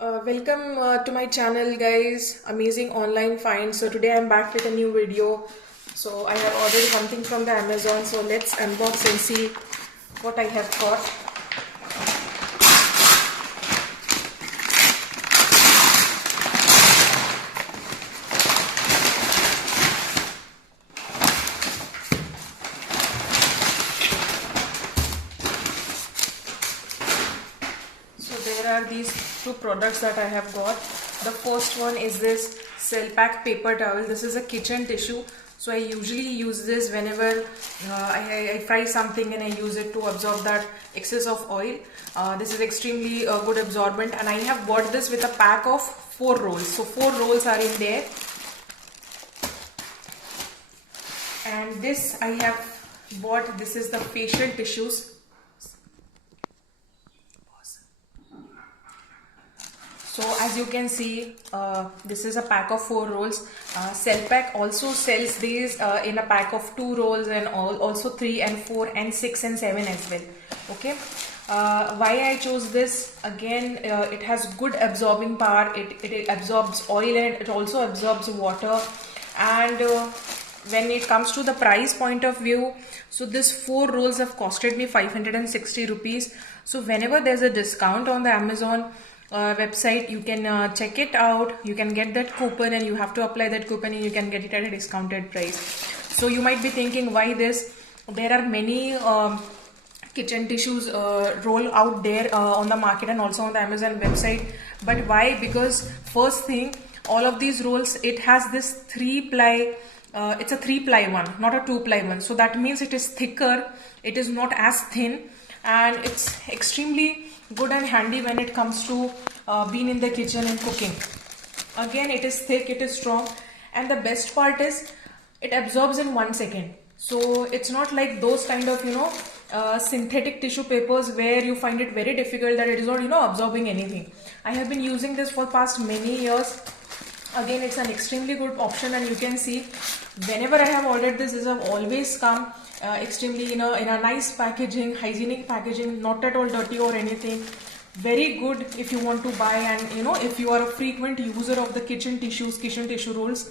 Welcome to my channel, guys. Amazing online find. So today I'm back with a new video. So I have ordered something from the Amazon. So let's unbox and see what I have got. So there are these two products that I have got. The first one is this Selpak paper towel. This is a kitchen tissue. So I usually use this whenever I fry something and I use it to absorb that excess of oil. This is extremely good absorbent, and I have bought this with a pack of 4 rolls. So 4 rolls are in there. And this I have bought, this is the facial tissues. So as you can see, this is a pack of 4 rolls. Selpak also sells these in a pack of 2 rolls, and also 3 and 4 and 6 and 7 as well. Okay. Why I chose this? Again, it has good absorbing power. It absorbs oil and it also absorbs water. And when it comes to the price point of view, so this 4 rolls have costed me 560 rupees. So whenever there's a discount on the Amazon website, you can check it out. You can get that coupon and you have to apply that coupon and you can get it at a discounted price. So you might be thinking, why this? There are many kitchen tissues roll out there on the market and also on the Amazon website. But why? Because first thing, all of these rolls, it has this 3-ply, it's a 3-ply one, not a 2-ply one. So that means it is thicker, it is not as thin, and it's extremely good and handy when it comes to being in the kitchen and cooking. Again, it is thick, it is strong, and the best part is it absorbs in 1 second. So it's not like those kind of synthetic tissue papers where you find it very difficult that it is not absorbing anything. I have been using this for past many years. Again, it's an extremely good option, and you can see whenever I have ordered this have always come extremely in a nice packaging, hygienic packaging, not at all dirty or anything. Very good if you want to buy, and if you are a frequent user of the kitchen tissues, kitchen tissue rolls.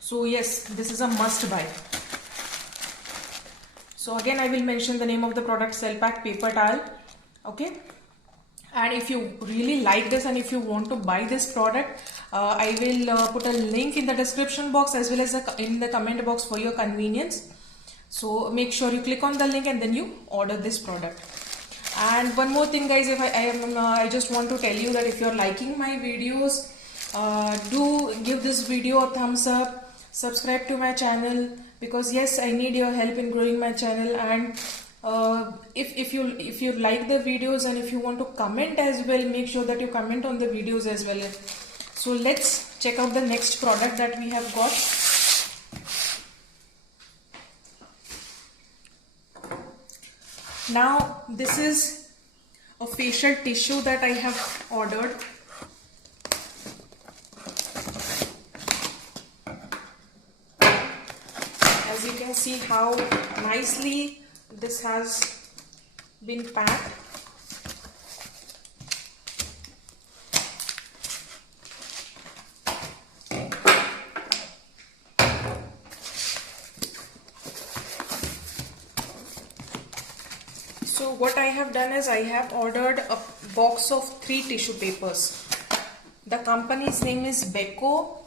So yes, this is a must buy. So again, I will mention the name of the product, Selpak paper towel. Okay. And if you really like this and if you want to buy this product, I will put a link in the description box as well as in the comment box for your convenience. So make sure you click on the link and then you order this product. And one more thing, guys, if I just want to tell you that if you're liking my videos, do give this video a thumbs up, subscribe to my channel, because yes, I need your help in growing my channel. And if you like the videos and if you want to comment as well, make sure that you comment on the videos as well. So let's check out the next product that we have got. Now this is a facial tissue that I have ordered. As you can see how nicely this has been packed. So what I have done is I have ordered a box of 3 tissue papers. The company's name is Beco.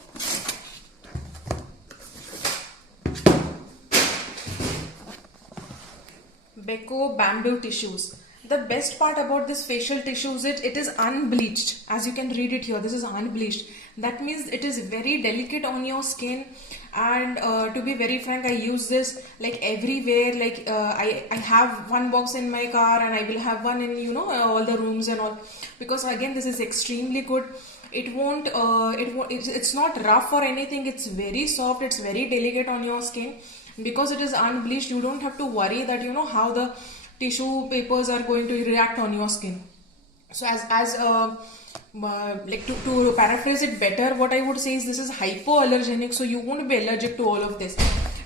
Beco bamboo tissues. The best part about this facial tissue is it is unbleached. As you can read it here, this is unbleached. That means it is very delicate on your skin. And to be very frank, I use this like everywhere. Like I have one box in my car, and I will have one in all the rooms and all, because again this is extremely good. It's not rough or anything. It's very soft, it's very delicate on your skin. Because it is unbleached, you don't have to worry that how the tissue papers are going to react on your skin. So like to paraphrase it better, what I would say is this is hypoallergenic, so you won't be allergic to all of this.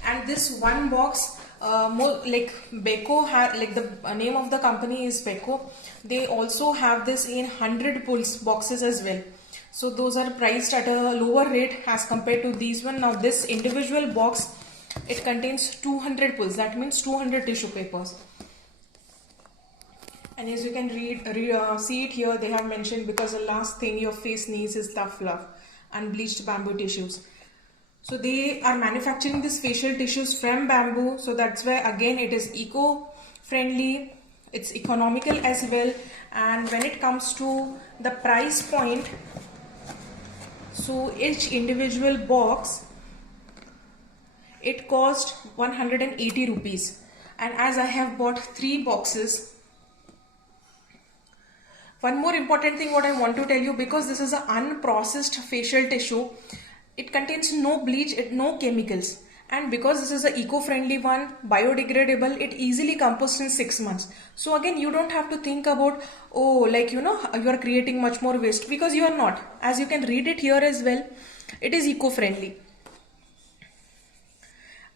And this one box more like beco like the name of the company is beco. They also have this in 100 pulls boxes as well. So those are priced at a lower rate as compared to these one. Now this individual box, it contains 200 pulls, that means 200 tissue papers. And as you can see it here, they have mentioned, because the last thing your face needs is tough love, unbleached bamboo tissues. So they are manufacturing these facial tissues from bamboo. So that's why again it is eco-friendly, it's economical as well. And when it comes to the price point, so each individual box, it cost 180 rupees. And as I have bought 3 boxes, one more important thing what I want to tell you, because this is an unprocessed facial tissue, it contains no bleach, no chemicals. And because this is an eco-friendly one, biodegradable, it easily composts in 6 months. So again, you don't have to think about, oh, like, you are creating much more waste, because you are not. As you can read it here as well, it is eco-friendly.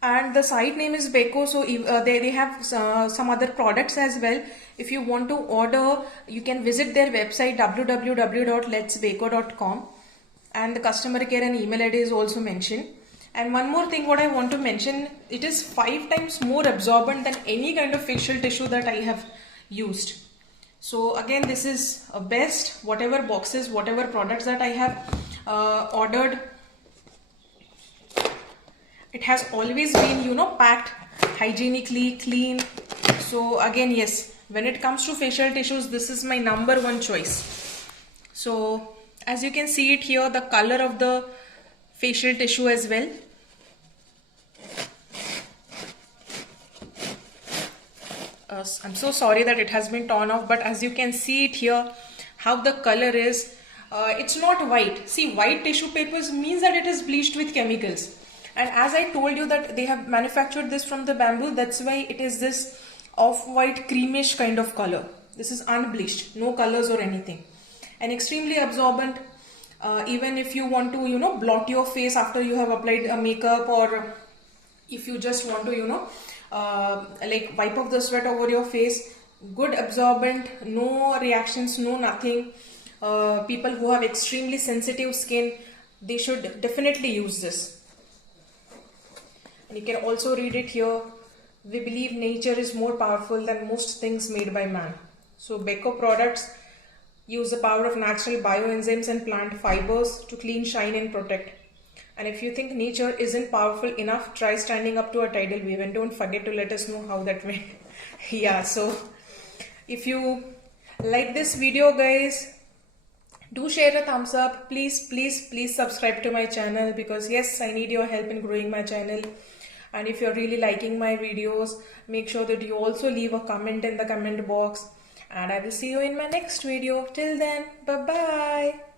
And the site name is beco. So they have some other products as well. If you want to order, you can visit their website www.letsbeco.com, and the customer care and email ID is also mentioned. And one more thing what I want to mention, it is 5 times more absorbent than any kind of facial tissue that I have used. So again, this is best, whatever boxes, whatever products that I have ordered, it has always been, packed hygienically, clean. So again, yes, when it comes to facial tissues, this is my number 1 choice. So as you can see it here, the color of the facial tissue as well. I'm so sorry that it has been torn off, but as you can see it here, how the color is, it's not white. See, white tissue papers means that it is bleached with chemicals. And as I told you that they have manufactured this from the bamboo, that's why it is this off-white creamish kind of color. This is unbleached, no colors or anything. And extremely absorbent. Even if you want to, blot your face after you have applied a makeup, or if you just want to, like wipe off the sweat over your face, good absorbent, no reactions, no nothing. People who have extremely sensitive skin, they should definitely use this. And you can also read it here. We believe nature is more powerful than most things made by man. So beco products use the power of natural bioenzymes and plant fibers to clean, shine and protect. And if you think nature isn't powerful enough, try standing up to a tidal wave, and don't forget to let us know how that went. Yeah, so if you like this video, guys, do share a thumbs up. Please subscribe to my channel, because yes, I need your help in growing my channel. And if you're really liking my videos, make sure that you also leave a comment in the comment box. And I will see you in my next video. Till then, bye-bye.